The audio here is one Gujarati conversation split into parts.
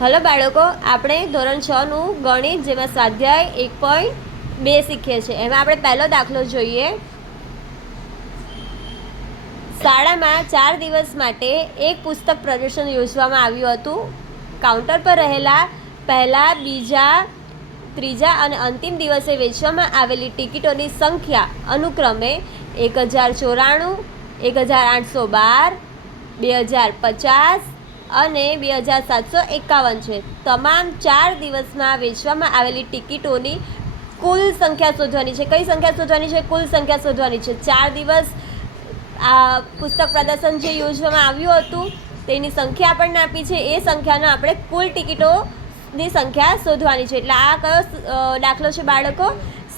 હલો બાળકો, આપણે ધોરણ 6નું ગણિત જેમાં સ્વાધ્યાય 1.2 શીખીએ છીએ. એમાં આપણે પહેલો દાખલો જોઈએ. શાળામાં 4 દિવસ માટે એક પુસ્તક પ્રદર્શન યોજવામાં આવ્યું હતું. કાઉન્ટર પર રહેલા પહેલા, બીજા, ત્રીજા અને અંતિમ દિવસે વેચવામાં આવેલી ટિકિટોની સંખ્યા અનુક્રમે 1094, 1812, 2050 અને 2751 છે. તમામ 4 દિવસમાં વેચવામાં આવેલી ટિકિટોની કુલ સંખ્યા શોધવાની છે. કઈ સંખ્યા શોધવાની છે? કુલ સંખ્યા શોધવાની છે. 4 દિવસ આ પુસ્તક પ્રદર્શન જે યોજવામાં આવ્યું હતું તેની સંખ્યા આપણને આપી છે. એ સંખ્યાનો આપણે કુલ ટિકિટોની સંખ્યા શોધવાની છે. એટલે આ કયો દાખલો છે બાળકો?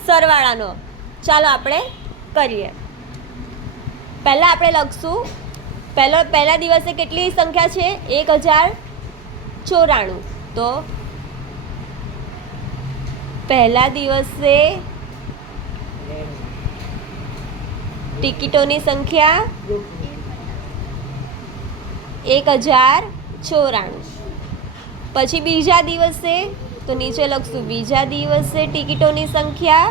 સરવાળાનો. ચાલો આપણે કરીએ. પહેલાં આપણે લખશું પહેલા દિવસે કેટલી સંખ્યા છે? 1094. તો પહેલા દિવસે ટિકિટોની સંખ્યા 1094. પછી બીજા દિવસે તો નીચે લખશું બીજા દિવસે ટિકિટોની સંખ્યા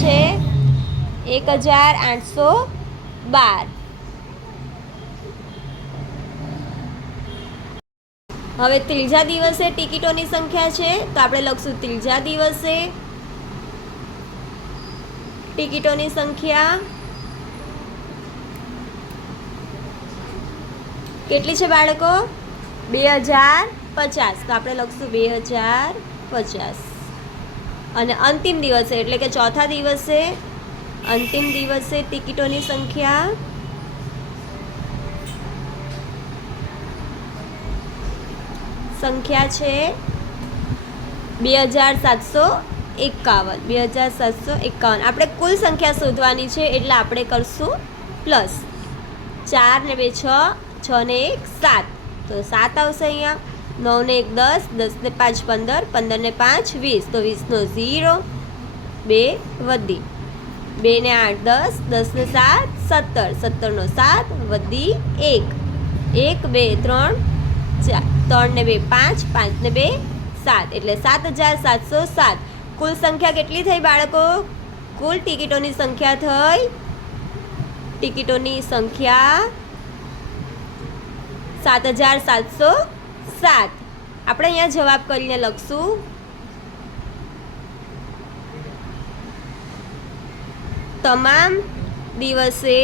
છે 1812. હવે ત્રીજા દિવસે ટિકિટોની સંખ્યા છે તો આપણે લખશું ત્રીજા દિવસે ટિકિટોની સંખ્યા કેટલી છે બાળકો? 2050. તો આપણે લખશું 2050. અને અંતિમ દિવસે એટલે કે ચોથા દિવસે ટિકિટોની સંખ્યા છે 2751. આપણે કુલ સંખ્યા શોધવાની છે એટલે આપણે કરશું પ્લસ. 4 ને 2 6, 6 ને 1 7, તો 7 આવશે અહીંયા. 9 ને 1 10, 10 ને 5 15, 15 ને 5 20, તો 20 નો 0, 2 વધી. 2 ને 8 10, 10 ને 7 17, 17 નો 7 વધી 1, 1 2 3 4, 3 ને 2 5, 5 ને 2 7, એટલે 7707. કુલ સંખ્યા કેટલી થઈ બાળકો? કુલ ટિકિટોની સંખ્યા થઈ 7707. આપણે અહીંયા જવાબ કરીને લખશું તમામ દિવસે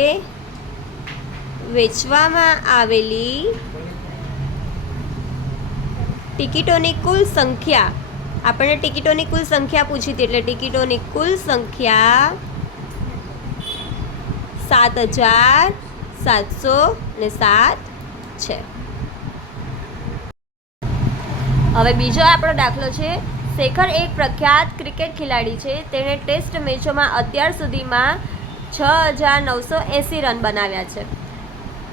વેચવામાં આવેલી ટિકિટોની કુલ સંખ્યા. આપણને ટિકિટોની કુલ સંખ્યા પૂછી હતી એટલે ટિકિટોની કુલ સંખ્યા 7707 છે. હવે બીજો આપણો દાખલો છે. શેખર એક પ્રખ્યાત ક્રિકેટ ખેલાડી છે. તેણે ટેસ્ટ મેચોમાં અત્યાર સુધીમાં 6980 રન બનાવ્યા છે.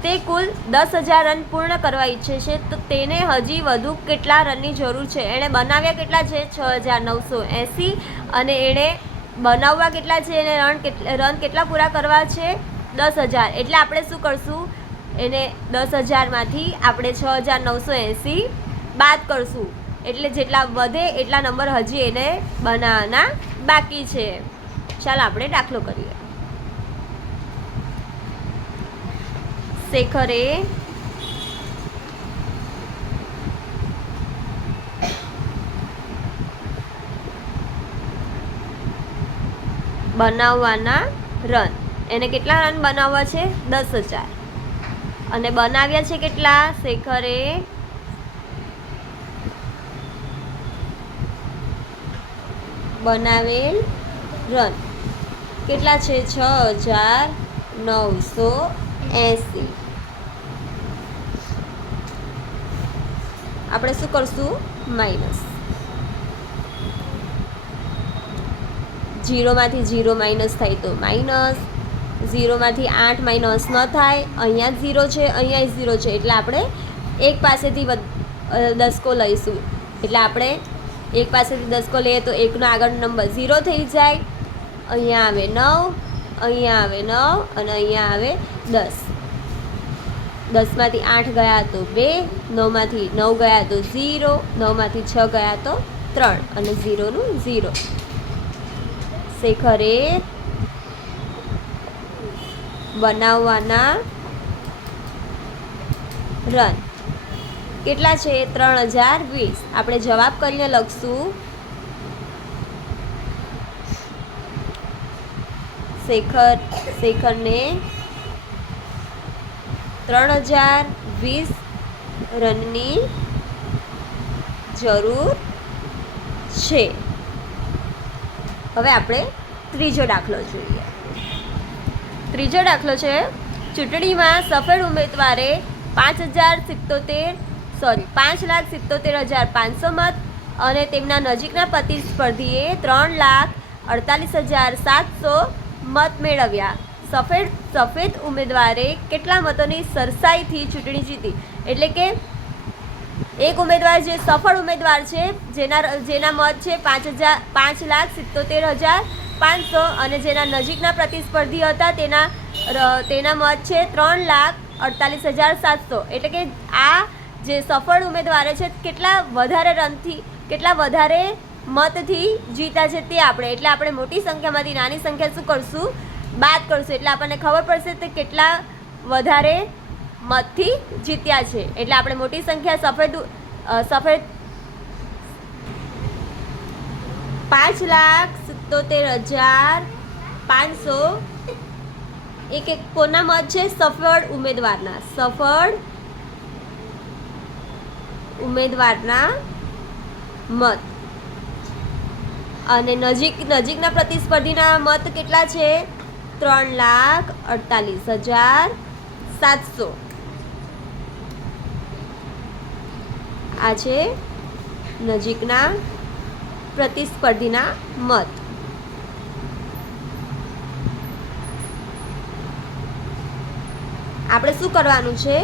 તે કુલ 10,000 રન પૂર્ણ કરવા ઈચ્છે છે. તો તેને હજી વધુ કેટલા રનની જરૂર છે? એણે બનાવ્યા કેટલા છે? 6980. અને એણે બનાવવા કેટલા છે? એને રન કેટલા પૂરા કરવા છે? 10,000. એટલે આપણે શું કરશું? એને 10,000માંથી આપણે 6980 બાદ કરશું. એટલે જેટલા વધે એટલા નંબર હજી એને બનાવવાના બાકી છે. ચાલો આપણે દાખલો કરીએ. શેખરે બનાવવાના રન, એને કેટલા રન બનાવવા છે? 10,000. અને બનાવ્યા છે કેટલા? શેખરે બનાવેલ રન કેટલા છે? 6980. આપણે શું કરશું? માઇનસ. 0માંથી 0 માઇનસ થાય તો માઇનસ. 0માંથી 8 માઇનસ ન થાય. અહીંયા 0 છે, અહીંયા 0 છે, એટલે આપણે એક પાસેથી દસકો લઈશું. એટલે આપણે એક પાસેથી દસકો લઈએ તો એકનો આગળનો નંબર 0 થઈ જાય. અહીંયા આવે 9, અહીંયા આવે 9 અને અહીંયા આવે 10. 10માંથી 8 ગયા તો 2, 9માંથી 9 ગયા તો 0, 9માંથી 6 ગયા તો 3 અને 0નું 0. શેખરે બનાવવાના રન કેટલા છે? 3020. આપણે જવાબ કરીને લખશું શેખરને 3020 રનની જરૂર છે. હવે આપણે ત્રીજો દાખલો જોઈએ. ત્રીજો દાખલો છે, ચૂંટણીમાં સફળ ઉમેદવારે 5,77,500 મત અને તેમના નજીકના પ્રતિસ્પર્ધીએ 3,48,700 મત મેળવ્યા. સફેદ ઉમેદવારે કેટલા મતોની સરસાઈથી ચૂંટણી જીતી? એટલે કે એક ઉમેદવાર જે સફળ ઉમેદવાર છે, જેના મત છે 5,77,500 અને જેના નજીકના પ્રતિસ્પર્ધી હતા તેના મત છે 3,48,700. એટલે કે આ જે સફળ ઉમેદવારે છે કેટલા વધારે મતથી જીતા છે તે આપણે, એટલે આપણે મોટી સંખ્યામાંથી નાની સંખ્યા શું કરશું? બાદ કરશું. એટલે આપણને ખબર પડશે કે કેટલા વધારે મતથી જીત્યા છે. એટલે આપણે મોટી સંખ્યા સફેદ 5,77,500 એક કોના મત છે? સફળ ઉમેદવારના મત. અને નજીકના પ્રતિસ્પર્ધીના મત કેટલા છે? 3,48,700. આ છે નજીકના પ્રતિસ્પર્ધીના મત. આપણે શું કરવાનું છે?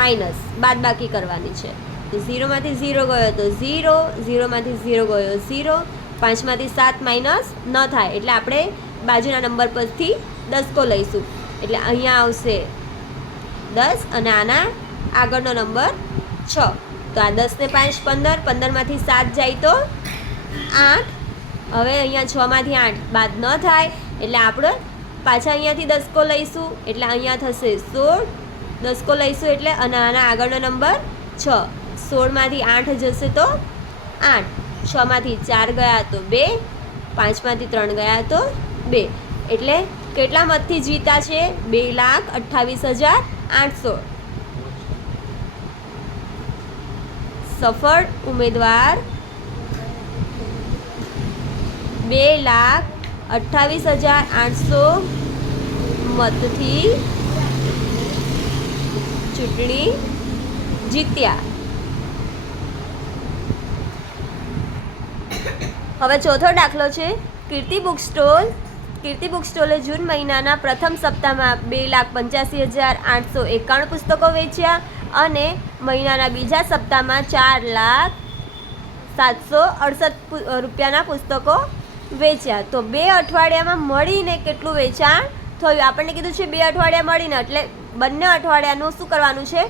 માઇનસ બાદબાકી કરવાની છે. તો 0માંથી 0 ગયો તો 0, 0માંથી 0 ગયો 0, 5માંથી 7 માઇનસ ન થાય એટલે આપણે બાજુના નંબર પરથી 10 લઈશું. એટલે અહીંયા આવશે 10 અને આના આગળનો નંબર 6. તો આ 10 ને 5 15, 15માંથી 7 જાય તો 8. હવે અહીંયા 6માંથી 8 બાદ ન થાય એટલે આપણે પાછા અહીંયાથી 10 લઈશું. એટલે અહીંયા થશે 16, 10 લઈશું એટલે અને આના આગળનો નંબર 6. 16માંથી 8 જશે તો 8, 6માંથી 4 ગયા તો 2, 5માંથી 3 ગયા તો 2. એટલે કેટલા મતથી જીતા છે? 2,28,800. સફળ ઉમેદવાર 2,28,800 મતથી ચૂંટણી જીત્યા. હવે ચોથો દાખલો છે, કીર્તિ બુક સ્ટોલે જૂન મહિનાના પ્રથમ સપ્તાહમાં 2,85,891 પુસ્તકો વેચ્યા અને મહિનાના બીજા સપ્તાહમાં 4,768 રૂપિયાના પુસ્તકો વેચ્યા. તો 2 અઠવાડિયામાં મળીને કેટલું વેચાણ થયું? આપણને કીધું છે 2 અઠવાડિયા મળીને, એટલે બંને અઠવાડિયાનું શું કરવાનું છે?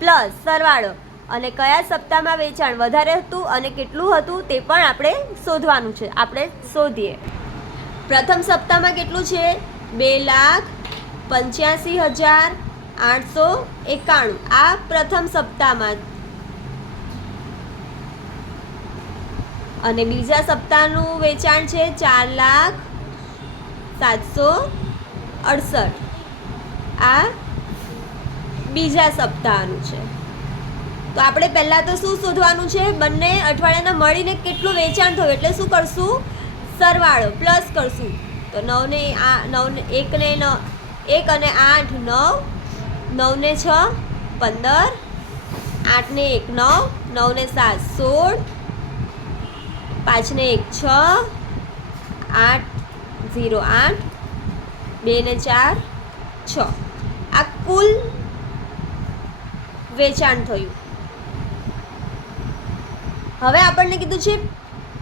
પ્લસ સરવાળો. અને કયા સપ્તાહમાં વેચાણ વધારે હતું અને કેટલું હતું તે પણ આપણે શોધવાનું છે. આપણે શોધીએ. પ્રથમ સપ્તાહમાં કેટલું છે? 2,85,891. આ પ્રથમ સપ્તાહમાં. અને બીજા સપ્તાહનું વેચાણ છે 4,768. આ બીજા સપ્તાહનું છે. તો આપણે પહેલાં તો શું શોધવાનું છે? બંને અઠવાડિયાના મળીને કેટલું વેચાણ થયું, એટલે શું કરશું? સરવાળો પ્લસ કરશું. તો 1 ને 8 9, 9 ને 6 15, 8 ને 1 9, 9 ને 7 16, 5 ને 1 6, 8 0 8, 2 ને 4 6. આ કુલ વેચાણ થયું. હવે આપણને કીધું છે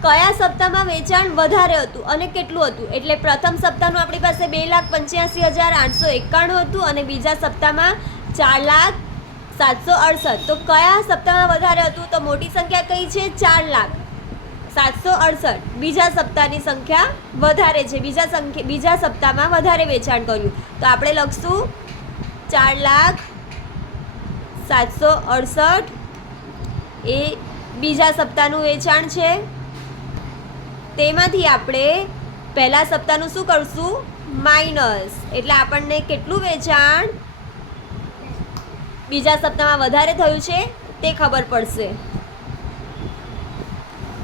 કયા સપ્તાહમાં વેચાણ વધારે હતું અને કેટલું હતું. એટલે પ્રથમ સપ્તાહનું આપણી પાસે 2,85,891 હતું અને બીજા સપ્તાહમાં 4,07,68. તો કયા સપ્તાહમાં વધારે હતું? તો મોટી સંખ્યા કઈ છે? 4,07,68. બીજા સપ્તાહની સંખ્યા વધારે છે, બીજા સપ્તાહમાં વધારે વેચાણ કર્યું. તો આપણે લખશું 4,07,68 એ બીજા સપ્તાહનું વેચાણ છે. તેમાંથી આપણે પહેલા સપ્તાહનું શું કરશું? માઇનસ. એટલે આપણને કેટલું વેચાણ બીજા સપ્તાહમાં વધારે થયું છે તે ખબર પડશે.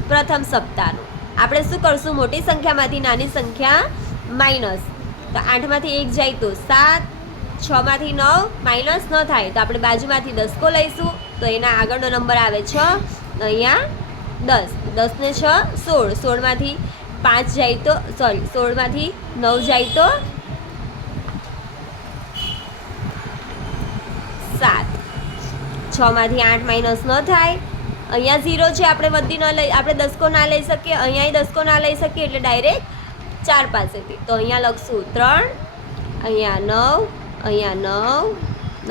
પ્રથમ સપ્તાહનું આપણે શું કરશું? મોટી સંખ્યામાંથી નાની સંખ્યા માઇનસ. તો 8માંથી 1 જાય તો 7, 6માંથી 9 માઇનસ ન થાય તો આપણે બાજુમાંથી દસકો લઈશું. તો એના આગળનો નંબર આવે 6, અહીંયા 10. 10 ને 6 16. 16માંથી 5 જાય તો 16માંથી 9 જાય તો 7. 6માંથી 8 માઇનસ ન થાય. અહીંયા 0 છે, આપણે વધી ન લઈ, આપણે દસકો ના લઈ શકીએ, અહીંયા દસકો ના લઈ શકીએ એટલે ડાયરેક્ટ 4 પાસેથી. તો અહીંયા લખશું 3, અહીંયા 9, અહીંયા 9,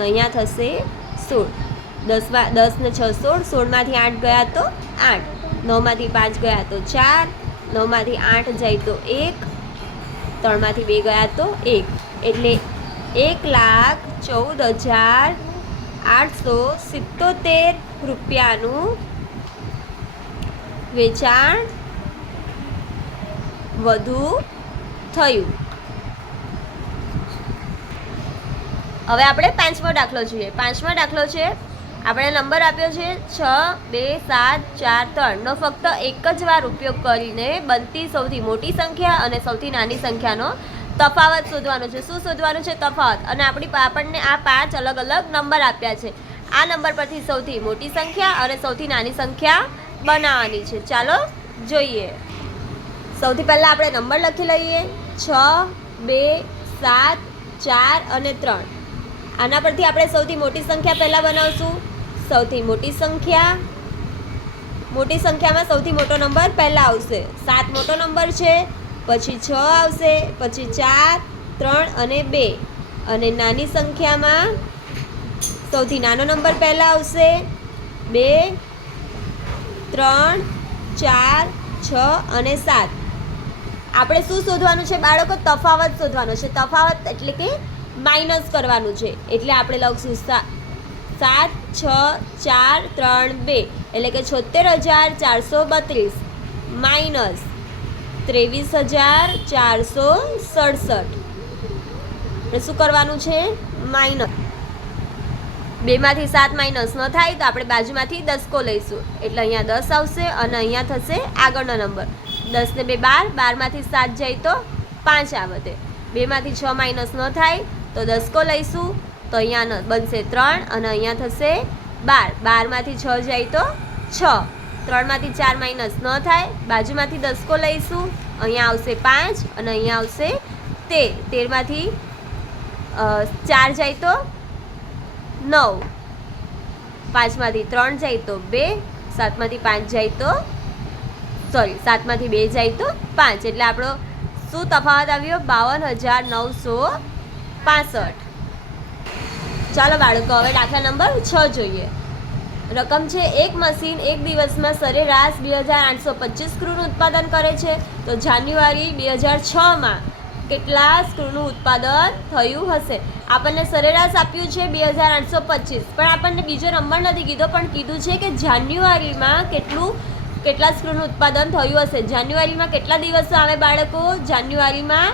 અહીંયા થશે 16. 10 ને 6 16. 16માંથી 8 ગયા તો 8, 9માંથી 5 ગયા તો 4, 9માંથી 8 જાય તો 1, 3માંથી 2 ગયા તો 1. એટલે 1,14,877 રૂપિયાનું વેચાણ વધુ થયું. હવે આપણે પાંચમો દાખલો જોઈએ. પાંચમો દાખલો છે, આપણે નંબર આપ્યો છે 6, 2, 7, 4, 3 નો ફક્ત એક જ વાર ઉપયોગ કરીને બનતી સૌથી મોટી સંખ્યા અને સૌથી નાની સંખ્યાનો તફાવત શોધવાનો છે. શું શોધવાનું છે? તફાવત. અને આપણને આ 5 અલગ અલગ નંબર આપ્યા છે. આ નંબર પરથી સૌથી મોટી સંખ્યા અને સૌથી નાની સંખ્યા બનાવવાની છે. ચાલો જોઈએ. સૌથી પહેલાં આપણે નંબર લખી લઈએ 6, 2, 7, 4 અને 3. આના પરથી આપણે સૌથી મોટી સંખ્યા પહેલાં બનાવશું. સૌથી મોટી સંખ્યામાં સૌથી મોટો નંબર પહેલાં આવશે. 7 મોટો નંબર છે, પછી 6 આવશે, પછી 4, 3 અને 2. અને નાની સંખ્યામાં સૌથી નાનો નંબર પહેલાં આવશે. 2, 3, 4, 6 અને 7. આપણે શું શોધવાનું છે બાળકો? તફાવત શોધવાનો છે. તફાવત એટલે કે માઇનસ કરવાનું છે. એટલે આપણે લખશું 7, 6, 4, 3, 2 એટલે કે 76,432 માઇનસ 23,467. આપણે શું કરવાનું છે? માઇનસ. 2માંથી 7 માઇનસ ન થાય તો આપણે બાજુમાંથી દસકો લઈશું. એટલે અહીંયા 10 આવશે અને અહીંયા થશે આગળનો નંબર. 10 ને 2 12, 12માંથી 7 જાય તો 5 આવશે. 2માંથી 6 માઇનસ ન થાય તો દસકો લઈશું. તો અહીંયા બનશે 3 અને અહીંયા થશે 12. 12માંથી 6 જાય તો 6. 3માંથી 4 માઇનસ ન થાય, બાજુમાંથી દસકો લઈશું. અહીંયા આવશે 5 અને અહીંયા આવશે 13. 13માંથી 4 જાય તો 9, 5માંથી 3 જાય તો 2, 7માંથી 5 જાય તો 7માંથી 2 જાય તો 5. એટલે આપણો શું તફાવત આવ્યો? 52,965. ચાલો બાળકો, હવે દાખલા નંબર 6 જોઈએ. રકમ છે, એક મશીન એક દિવસમાં સરેરાશ 2,825 સ્ક્રૂનું ઉત્પાદન કરે છે. તો જાન્યુઆરી 2006માં કેટલા સ્ક્રૂનું ઉત્પાદન થયું હશે? આપણને સરેરાશ આપ્યું છે 2,825, પણ આપણને બીજો નંબર નથી કીધો, પણ કીધું છે કે જાન્યુઆરીમાં કેટલા સ્ક્રૂનું ઉત્પાદન થયું હશે. જાન્યુઆરીમાં કેટલા દિવસો આવે બાળકો? જાન્યુઆરીમાં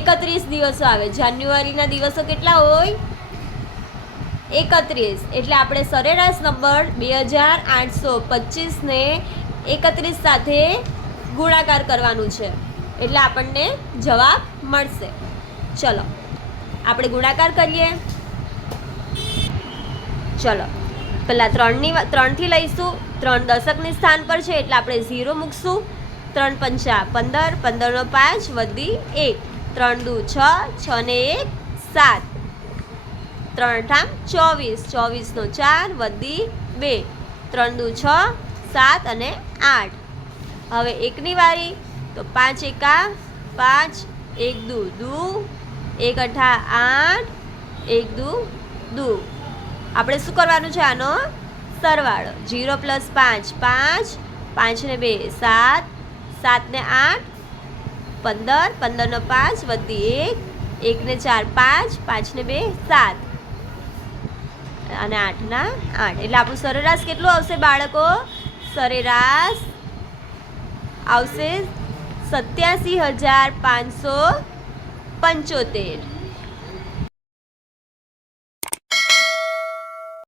31 દિવસો આવે. જાન્યુઆરીના દિવસો કેટલા હોય? 31. એટલે આપણે સરેરાશ નંબર 2,825 ને 31 સાથે ગુણાકાર કરવાનું છે. એટલે આપણને જવાબ મળશે. ચલો આપણે ગુણાકાર કરીએ. ચલો પહેલાં 3થી લઈશું. 3 દશકની સ્થાન પર છે એટલે આપણે 0 મૂકશું. 3 પંચા 15, 15 નો 5 વધી 1, 3 દુ 6, 6 ને 1 7, 3 ઠામ 24, 24 નો 4 વધી 2, 3 દુ 6, 7 અને 8. હવે એકની વારી, તો 5 એકા 5, 1 દુ દુ, 1 અઠા 8, 1 દુ દુ. આપણે શું કરવાનું છે? આનો સરવાળો. 0 + 5 5, 5 ને 2 7, 7 ને 8 15, 15 નો 5 વધી 1, 1 ને 4 5, 5 ને 2 7 અને 8 ના 8. એટલે આપણું સરેરાશ કેટલું આવશે બાળકો? સરેરાશ આવશે 87,575.